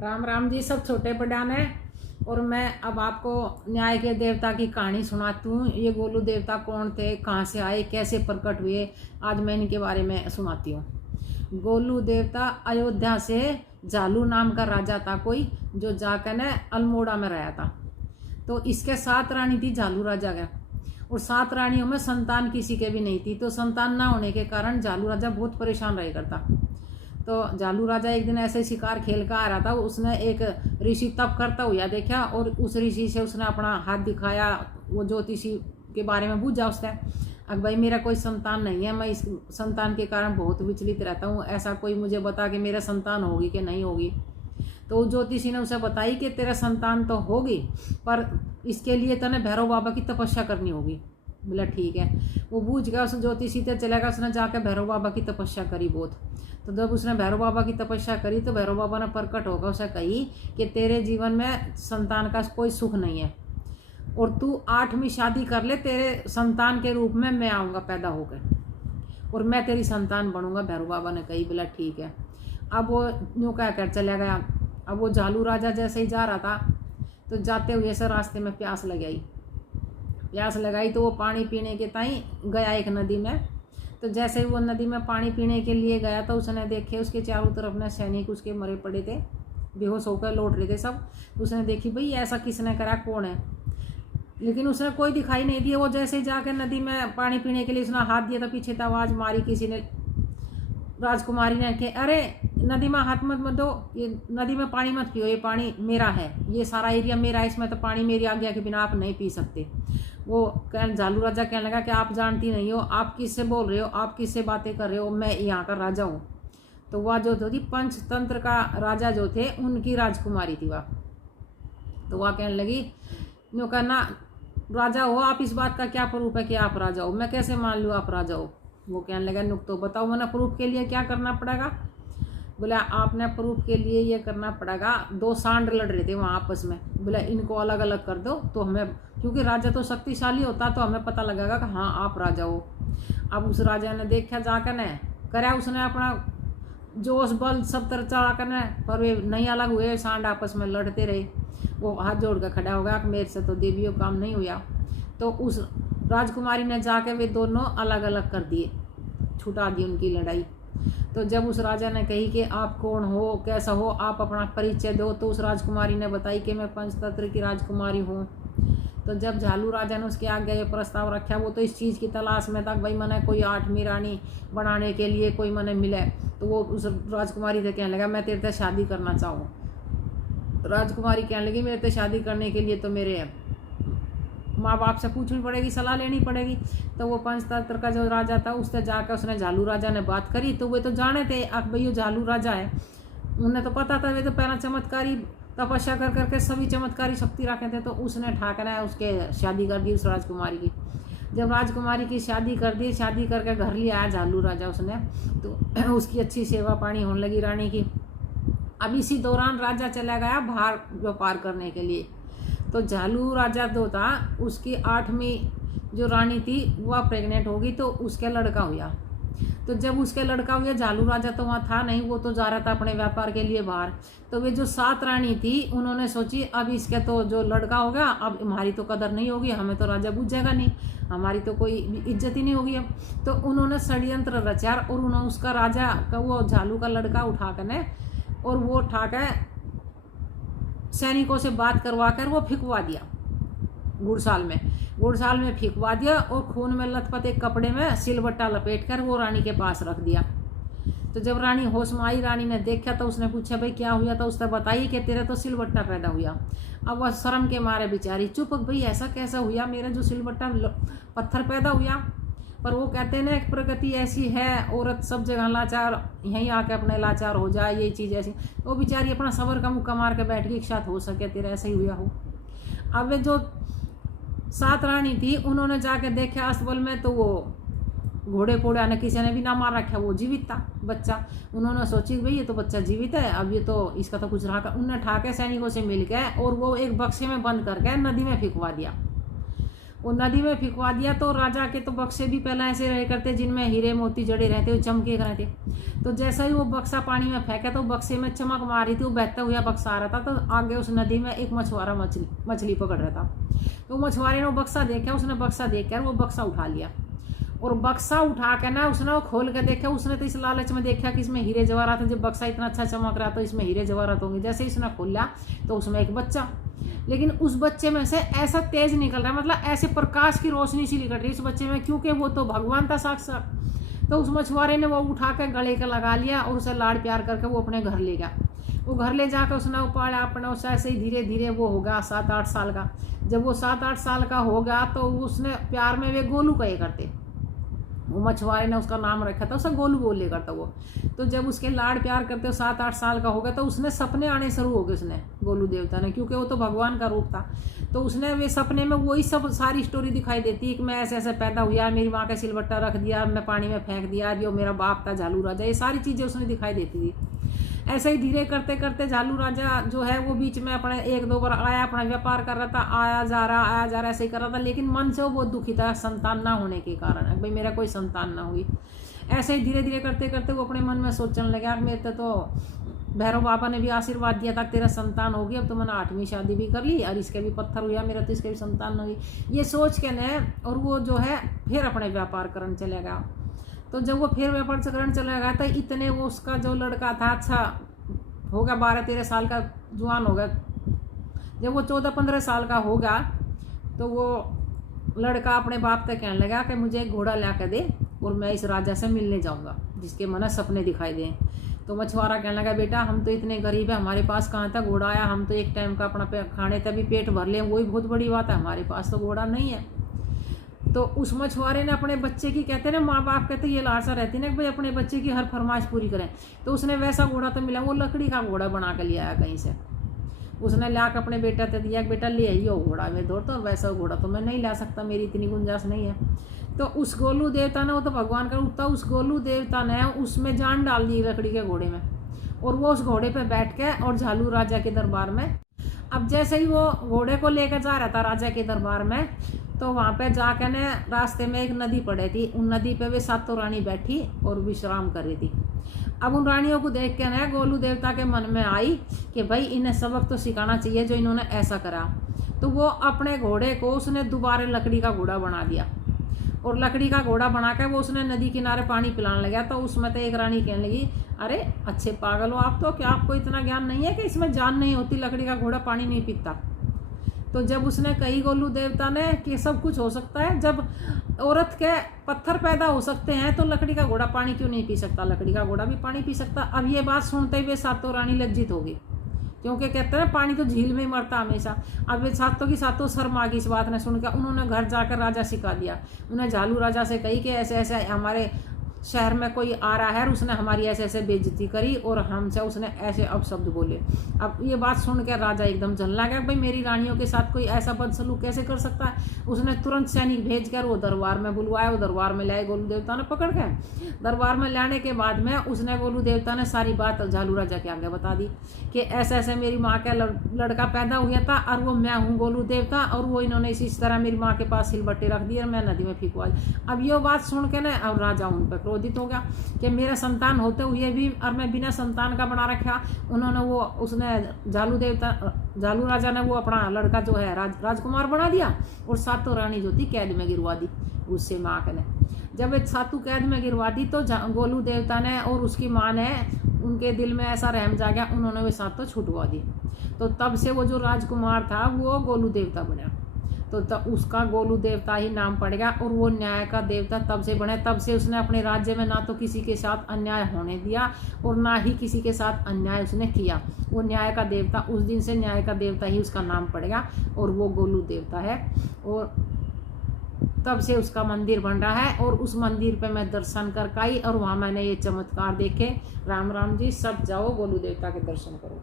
राम राम जी सब छोटे बड़ा ने। और मैं अब आपको न्याय के देवता की कहानी सुनाती हूँ। ये गोलू देवता कौन थे, कहाँ से आए, कैसे प्रकट हुए, आज मैं इनके बारे में सुनाती हूँ। गोलू देवता अयोध्या से जालू नाम का राजा था कोई, जो जाकर ने अल्मोड़ा में रहा था। तो इसके 7 रानी थी जालू राजा का, और 7 रानियों में संतान किसी के भी नहीं थी। तो संतान ना होने के कारण जालू राजा बहुत परेशान रह करता। तो जालू राजा एक दिन ऐसे शिकार खेल कर आ रहा था। उसने एक ऋषि तप करता हुआ देखा, और उस ऋषि से उसने अपना हाथ दिखाया। वो ज्योतिषी के बारे में पूछा उसने, अब भाई मेरा कोई संतान नहीं है, मैं इस संतान के कारण बहुत विचलित रहता हूँ, ऐसा कोई मुझे बता कि मेरा संतान होगी कि नहीं होगी। तो उस ज्योतिषी ने उसे बताई कि तेरा संतान तो होगी, पर इसके लिए तने भैरव बाबा की तपस्या करनी होगी। बोला ठीक है। वो बूझ गया, उस ज्योतिषी से चला गया, उसने जाकर भैरव बाबा की तपस्या करी बहुत। तो जब उसने भैरव बाबा की तपस्या करी तो भैरव बाबा ने प्रकट होकर उसे कही कि तेरे जीवन में संतान का कोई सुख नहीं है, और तू 8वीं शादी कर ले, तेरे संतान के रूप में मैं आऊँगा पैदा होकर, और मैं तेरी संतान बनूंगा। भैरव बाबा ने कही। बोला ठीक है। अब वो यूँ कहकर चला गया। अब वो जालू राजा जैसे ही जा रहा था, तो जाते हुए से रास्ते में प्यास लगाई। तो वो पानी पीने के ताई गया एक नदी में। तो जैसे ही वो नदी में पानी पीने के लिए गया, तो उसने देखे उसके चारों तरफ में सैनिक उसके मरे पड़े थे, बेहोश होकर लौट रहे थे सब। उसने देखी भाई ऐसा किसने करा, कौन है, लेकिन उसने कोई दिखाई नहीं दिया। वो जैसे ही जाकर नदी में पानी पीने के लिए उसने हाथ दिया, तो पीछे से आवाज़ मारी किसी ने, राजकुमारी ने, कि अरे नदी में हाथ मत दो, ये नदी में पानी मत पियो, ये पानी मेरा है, ये सारा एरिया मेरा है, इसमें तो पानी मेरी आज्ञा के बिना आप नहीं पी सकते। वो जालू राजा कहने लगा कि आप जानती नहीं हो, आप किससे बोल रहे हो, आप किससे बातें कर रहे हो, मैं यहाँ का राजा हूँ। तो वह जो थी पंचतंत्र का राजा जो थे, उनकी राजकुमारी थी वह। तो वह कहने लगी, नो कहना राजा हो, आप इस बात का क्या प्रूफ है कि आप राजा हो, मैं कैसे मान लूँ आप राजा हो। वो कहने लगा नुक तो बताओ, मैंने प्रूफ के लिए क्या करना पड़ेगा। बोला आपने प्रूफ के लिए ये करना पड़ेगा, 2 सांड लड़ रहे थे वहाँ आपस में, बोला इनको अलग अलग कर दो, तो हमें, क्योंकि राजा तो शक्तिशाली होता, तो हमें पता लगेगा कि हाँ आप राजा हो। अब उस राजा ने देखा जाकर ने करा, उसने अपना जोश बल सब तरह चढ़ा कर ने, पर वे नहीं अलग हुए, सांड आपस में लड़ते रहे। वो हाथ जोड़ कर खड़ा हो गया कि मेरे से तो देवियों काम नहीं हुआ। तो उस राजकुमारी ने जाकर वे दोनों अलग अलग कर दिए, छुटा दी उनकी लड़ाई। तो जब उस राजा ने कही कि आप कौन हो, कैसा हो, आप अपना परिचय दो, तो उस राजकुमारी ने बताई कि मैं पंचतंत्र की राजकुमारी हूँ। तो जब झालू राजा ने उसके आगे ये प्रस्ताव रखा, वो तो इस चीज़ की तलाश में था कि भाई मैंने कोई 8वीं रानी बनाने के लिए कोई मैंने मिले। तो वो उस राजकुमारी से कहने लगा मैं तेरे से शादी करना चाहूँ। राजकुमारी कहने लगी मेरे से शादी करने के लिए तो मेरे माँ बाप से पूछनी पड़ेगी, सलाह लेनी पड़ेगी। तो वो पंचतंत्र का जो राजा था, उससे जाकर उसने झालू राजा ने बात करी। तो वे तो जाने थे अब भाई ये झालू राजा है, उन्हें तो पता था, वे तो पहला चमत्कारी तपस्या कर करके सभी चमत्कारी शक्ति रखे थे। तो उसने ठाकना है उसके शादी कर दी उस राजकुमारी की। जब राजकुमारी की शादी कर दी, शादी करके घर ले आया झालू राजा उसने, तो उसकी अच्छी सेवा पानी होने लगी रानी की। अब इसी दौरान राजा चला गया बाहर व्यापार करने के लिए। तो झालू राजा जो था, उसकी 8वीं जो रानी थी वह प्रेग्नेंट होगी, तो उसका लड़का हुआ। तो जब उसके लड़का हुआ, झालू राजा तो वहाँ था नहीं, वो तो जा रहा था अपने व्यापार के लिए बाहर। तो वे जो 7 रानी थी, उन्होंने सोची अब इसका तो जो लड़का होगा, अब हमारी तो कदर नहीं होगी, हमें तो राजा पूछेगा नहीं, हमारी तो कोई इज्जत ही नहीं होगी अब। तो उन्होंने षड्यंत्र रचा, और उन्होंने उसका राजा का वो झालू का लड़का उठा कर ने, और वो उठा कर सैनिकों से बात करवा कर वो फिकवा दिया गुड़साल में फिकवा दिया, और खून में लथपथ एक कपड़े में सिलबट्टा लपेट कर वो रानी के पास रख दिया। तो जब रानी होश में आई, रानी ने देखा, तो उसने पूछा भाई क्या हुआ। तो उसने बताई कि तेरा तो सिलबट्टा पैदा हुआ। अब वह शर्म के मारे बेचारी चुप, भाई ऐसा कैसा हुआ, मेरा जो सिलबट्टा पत्थर पैदा हुआ। पर वो कहते हैं ना एक प्रगति ऐसी है, औरत सब जगह लाचार, यहीं आके अपने लाचार हो जाए, ये चीज़ ऐसी। वो बेचारी अपना सबर का मुक्का मार के बैठ गई, शायद हो सके तेरा ऐसा ही हुआ हो। अब वे जो 7 रानी थी, उन्होंने जाके देखा अस्तबल में, तो वो घोड़े पोड़ा ने किसी ने भी ना मार रखा, वो जीवित था बच्चा। उन्होंने सोची भाई ये तो बच्चा जीवित है, अब ये तो इसका तो कुछ रहा। उन्होंने ठाके सैनिकों से मिल के और वो एक बक्से में बंद करके नदी में फेंकवा दिया। वो नदी में फिकवा दिया। तो राजा के तो बक्से भी पहले ऐसे रहे करते जिनमें हीरे मोती जड़े रहते, वो चमके रहते। तो जैसा ही वो बक्सा पानी में फेंका तो बक्से में चमक मारी थी, वो बहता हुआ बक्सा आ रहा था। तो आगे उस नदी में एक मछुआरा मछली पकड़ रहा था। तो मछुआरे ने वो बक्सा देखा, उसने बक्सा देख कर वो बक्सा उठा लिया, और बक्सा उठा के ना उसने वो खोल के देखा। उसने तो इस लालच में देखा कि इसमें हीरे जवाहरात हैं, जब बक्सा इतना अच्छा चमक रहा तो इसमें हीरे जवाहरात होंगे। जैसे इसने खोला तो उसमें एक बच्चा, लेकिन उस बच्चे में से ऐसा तेज निकल रहा है, मतलब ऐसे प्रकाश की रोशनी सी निकल रही है इस बच्चे में, क्योंकि वो तो भगवान था साक्षात। तो उस मछुआरे ने वो उठा कर गले का लगा लिया और उसे लाड़ प्यार करके वो अपने घर ले गया। वो घर ले जाकर उसने पाला अपना, उसे ऐसे ही धीरे धीरे वो होगा 7-8 साल का। जब वो 7-8 साल का होगा तो उसने प्यार में वे गोलू कहे करते, वो मछुआरे ने उसका नाम रखा था, उसे गोलू बोले करता वो। तो जब उसके लाड़ प्यार करते हो 7-8 साल का होगा तो उसने सपने आने शुरू हो गए उसने, गोलू देवता ने, क्योंकि वो तो भगवान का रूप था। तो उसने वे सपने में वही सब सारी स्टोरी दिखाई देती है कि मैं ऐसे ऐसे पैदा हुआ, मेरी माँ का सिलबट्टा रख दिया, मैं पानी में फेंक दिया, जो मेरा बाप था झालू राजा, ये सारी चीज़ें उसने दिखाई देती थी। ऐसे ही धीरे करते करते झालू राजा जो है वो बीच में अपने 1-2 बार आया, अपना व्यापार कर रहा था, आया जा रहा ऐसे ही कर रहा था, लेकिन मन से वो बहुत दुखी था संतान ना होने के कारण, भाई मेरा कोई संतान ना हुई। ऐसे ही धीरे धीरे करते करते वो अपने मन में सोचने लगा, मेरे तो भैरव बाबा ने भी आशीर्वाद दिया था तेरा संतान होगी, अब तो मैंने 8वीं शादी भी कर ली और इसके भी पत्थर हुआ, मेरा तो इसके भी संतान होगी, ये सोच के ने और वो जो है फिर अपने व्यापार करने चले गया। तो जब वो फिर व्यापार करने चला गया तो इतने वो उसका जो लड़का था अच्छा होगा 12-13 साल का जवान होगा। जब वो 14-15 साल का होगा तो वो लड़का अपने बाप तक कहने लगा कि मुझे एक घोड़ा ला कर दे और मैं इस राजा से मिलने जाऊंगा जिसके मन सपने दिखाई दें। तो मछुआरा कहने लगा, बेटा हम तो इतने गरीब है, हमारे पास कहाँ तक घोड़ा आया, हम तो एक टाइम का अपना खाने तभी पेट भर लें, वही बहुत बड़ी बात है, हमारे पास तो घोड़ा नहीं है। तो उस मछुआरे ने अपने बच्चे की, कहते ना माँ बाप कहते ये लालसा रहती है ना कि भाई अपने बच्चे की हर फरमाइश पूरी करें, तो उसने वैसा घोड़ा तो मिला, वो लकड़ी का घोड़ा बना के लिया कहीं से, उसने ला के अपने बेटा से दिया, बेटा ले आइयो घोड़ा में दौड़, तो वैसा घोड़ा तो मैं नहीं ला सकता, मेरी इतनी गुंजाइश नहीं है। तो उस गोलू देवता ने, वो तो भगवान का रूप था, उस गोलू देवता ने उसमें जान डाल दी लकड़ी के घोड़े में, और वो उस घोड़े पे बैठ के और झालू राजा के दरबार में, अब जैसे ही वो घोड़े को लेकर जा रहा था राजा के दरबार में, तो वहाँ पे जाकर ने रास्ते में एक नदी पड़े थी, उन नदी पे वे सातों रानी बैठी और विश्राम कर रही थी। अब उन रानियों को देख के ना गोलू देवता के मन में आई कि भाई इन्हें सबक तो सिखाना चाहिए जो इन्होंने ऐसा करा। तो वो अपने घोड़े को उसने दोबारा लकड़ी का घोड़ा बना दिया, और लकड़ी का घोड़ा बना कर वो उसने नदी किनारे पानी पिलाने लगा। तो उसमें तो एक रानी कहने लगी, अरे अच्छे पागल हो आप तो, क्या आपको इतना ज्ञान नहीं है कि इसमें जान नहीं होती, लकड़ी का घोड़ा पानी नहीं पीता। तो जब उसने कही गोलू देवता ने कि सब कुछ हो सकता है, जब औरत के पत्थर पैदा हो सकते हैं तो लकड़ी का घोड़ा पानी क्यों नहीं पी सकता, लकड़ी का घोड़ा भी पानी पी सकता। अब ये बात सुनते ही वे सातों रानी लज्जित हो गई, क्योंकि कहते हैं पानी तो झील में ही मरता हमेशा। अब वे सातों की सातों शर्म आ गई इस बात ने सुनकर। उन्होंने घर जाकर राजा सिखा दिया, उन्हें झालू राजा से कही कि ऐसे ऐसे हमारे शहर में कोई आ रहा है, उसने हमारी ऐसे ऐसे बेइज्जती करी और हमसे उसने ऐसे अपशब्द बोले। अब ये बात सुन के राजा एकदम जलने गया, भाई मेरी रानियों के साथ कोई ऐसा बदसलूक कैसे कर सकता है। उसने तुरंत सैनिक भेज कर वो दरबार में बुलवाया, वो दरबार में लाए गोलू देवता ने पकड़ के। दरबार में लाने के बाद में उसने गोलू देवता ने सारी बात झालू राजा के आगे बता दी कि ऐसे ऐसे मेरी माँ का लड़का पैदा हुआ था और वो मैं हूँ गोलू देवता, और वो इन्होंने इस तरह मेरी माँ के पास सिलबट्टे रख दिए और मैं नदी में फिकवा दी। अब ये बात सुन के ना अब राजा उन पर क्रोधित हो गया कि मेरा संतान होते हुए भी और मैं बिना संतान का बना रखा। उन्होंने वो उसने झालू राजा ने वो अपना लड़का जो है राजकुमार बना दिया, और सातों रानी जो थी कैद में गिरवा दी उससे माँ ने। जब एक सातों कैद में गिरवा दी तो गोलू देवता ने और उसकी माँ ने, उनके दिल में ऐसा रहम जा गया, उन्होंने वे सातों छुटवा दी। तो तब से वो जो राजकुमार था वो गोलू देवता बना, तो तब उसका गोलू देवता ही नाम पड़ेगा। और वो न्याय का देवता तब से बने, तब से उसने अपने राज्य में ना तो किसी के साथ अन्याय होने दिया और ना ही किसी के साथ अन्याय उसने किया। वो न्याय का देवता, उस दिन से न्याय का देवता ही उसका नाम पड़ेगा और वो गोलू देवता है। और तब से उसका मंदिर बन रहा है, और उस मंदिर पे मैं दर्शन कर आई और वहाँ मैंने ये चमत्कार देखे। राम राम जी, सब जाओ गोलू देवता के दर्शन करो।